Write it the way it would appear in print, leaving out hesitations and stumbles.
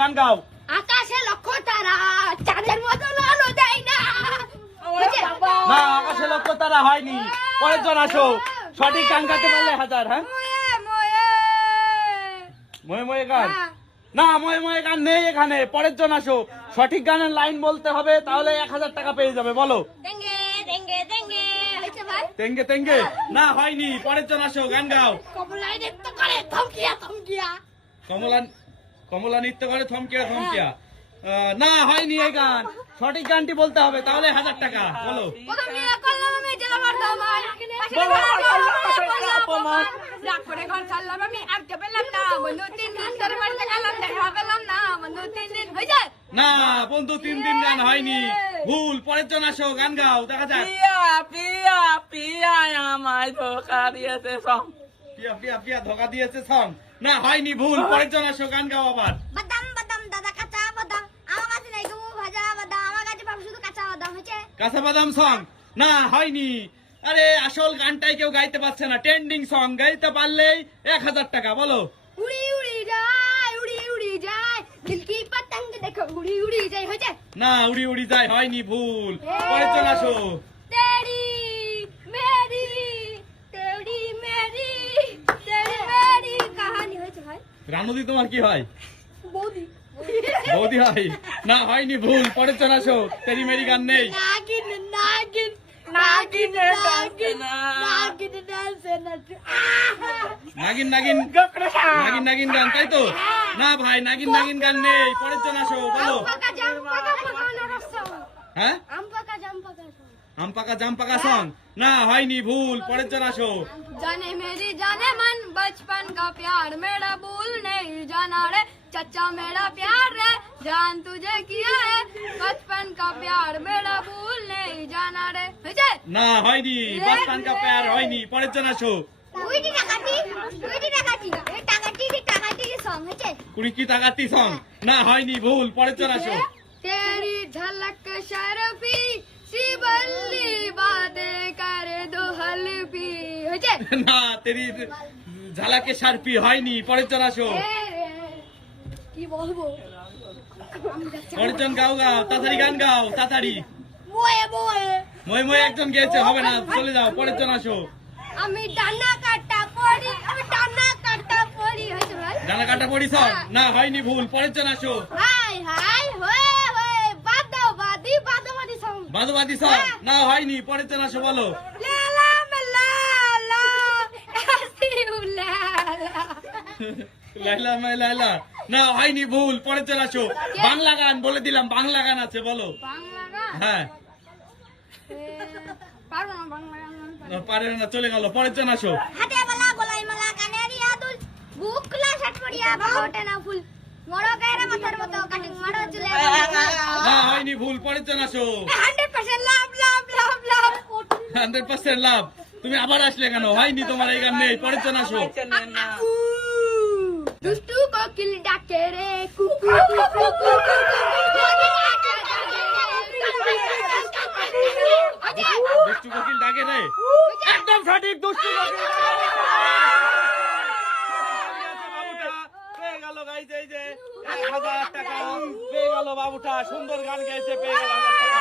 গান গাও। আকাশে লক্ষ্য তারা চাঁদের মতো আলো দেয় না। না আকাশে লক্ষ্য তারা হয়নি, পরের জন আসো। সঠিক গান গাইতে পারলে 1000। হ্যাঁ ময়ে ময়ে গান না, ময়ে ময়ে গান নেই এখানে। পরের জন আসো, সঠিক গানের লাইন বলতে হবে, তাহলে 1000 টাকা পেয়ে যাবে। বলো। দেঙ্গে দেঙ্গে দেঙ্গে হয়েছে ভাই। তেঙ্গে তেঙ্গে না হয়নি, পরের জন আসো, গান গাও। কমলাই নৃত্য করে থমকিয়া থমকিয়া। কমলা কমলা নৃত্য করে থমকিয়া থমকিয়া। না হয়নি এই গান। সঠিক গানটি বলতে হবে, তাহলে 1000 টাকা। বলো। প্রথম নিয়ে করলাম আমি জেলা বর্ধমান। অপমান। রাগ করে ঘর ছাড়লাম আমি, আজকে পেলাম না বন্ধু 3 দিন ধরে বাড়িতে গেলাম, দেখা পেলাম না বন্ধু 3 দিন হয়েছে। না বন্ধু 3 দিন গান হয়নি, ভুল। পরের জন আসো, গান গাও, দেখা যাক। পিয়া পিয়া পিয়া আমায় ধোকা দিয়েছে সব। পিয়া পিয়া পিয়া ধোকা দিয়েছে সং। না হয়নি, ভুল। পরের জন আসো, গান গাও আবার। বাদাম বাদাম দাদা কাঁচা বাদাম, আমার কাছে নাই গো ভাজা বাদাম, আমার কাছে পাবো শুধু কাঁচা বাদাম হয়েছে। কাঁচা বাদাম সং। না হয়নি। আরে আসল গানটাই কেউ গাইতে পারছে না, ট্রেন্ডিং সং। গাইতে পারলেই 1000 টাকা। বলো। উড়ি উড়ি যায় দিল কি পতঙ্গ দেখো উড়ি উড়ি যায় হয়েছে। না উড়ি উড়ি যায় হয়নি, ভুল। পরের জন আসো। তেরি মেরি তেরি মেরি তেরি মেরি কাহানি হয়েছে ভাই। রানুদি তোমার কি হয়? বৌদি। বৌদি হয়। না হয়নি, ভুল। পরের জন আসো। তেরি মেরি গান নেই। নাগিন নাগিন নাগিন নাগিন না। নাগিন ডান্সে না। নাগিন নাগিন নাগিন নাগিন গান, তাই তো? না ভাই, নাগিন নাগিন গান নেই। পরের জন আসো, বলো। আমপাকা জামপাকা পাকানো রসম। হ্যাঁ আমপাকা জামপাকা আম পাকা জাম পাকা সং। না হয়নি, ভুল। পরের জন আসো। जाने मेरी जाने मन बचपन का प्यार मेरा भूल नहीं जाना रे चचा मेरा प्यार रे जान तुझे किया है बचपन का प्यार मेरा भूल नहीं जाना रे হয়েছে। না হয়নি, বাসপান কা প্যার হয়নি। পরের জন আসো। ওইটি টাকাটি এই টাকাটি সং হয়েছে। কুড়ি কি টাকাতি সং। না হয়নি, ভুল। পরের জন আসো। तेरी झलक शर्फी सी बल्ली बातें करे दो हल्फी হয়েছে। না তেরি ঝালাকে সারপি হয়নি। পরের জন আসো। কি বলবো পরের জন গাও গাও, তাড়াতাড়ি গান গাও, তাড়াতাড়ি। বয়ে বয়ে মই মই একজন গেছে, হবে না, চলে যাও। পরের জন আসো। আমি ডানা কাটা পড়ি হয়েছে ভাই। ডানা কাটা পড়ি সং। না হয়নি, ভুল। পরের জন আসো। হাই হাই হয়ে বাদাবাদি সং। বাদবাদি সং। না হয়নি, পরের জন আসো। বলো। লালা মালালা আসিউলালা লাইলা মাই লাইলা। না হয়নি, ভুল। পরের জন আসো। বাংলা গান বলে দিলাম, বাংলা গান আছে। বলো। বাংলা গান হ্যাঁ পারবো না বাংলা গান পারে না, চলে গেল। পরের জন আসো। হাতে বালা গলায় মালা কানের ইয়াদুল বুকলা ছটপড়িয়া বাউটে না ফুল মরো গায়রা মাথার মতো কাটিং মারো চুলে। না হয়নি, ভুল। পরের জন আসো। 100% লাভ লাভ লাভ লাভ 100% লাভ। তুমি আবার আসলে কেন? হয়নি, তোমার এই গান নেই। পরের জন আসো। না দুষ্টু কোকিল ডাকে রে কুকু দুষ্টু কোকিল ডাকে রে। একদম সঠিক, দুষ্টু কোকিল। পেয়ে গেল গাইছে, এই যে 1000 টাকা পেয়ে গেল বাবুটা। সুন্দর গান গেয়েছে, পেয়ে গেল 1000 টাকা।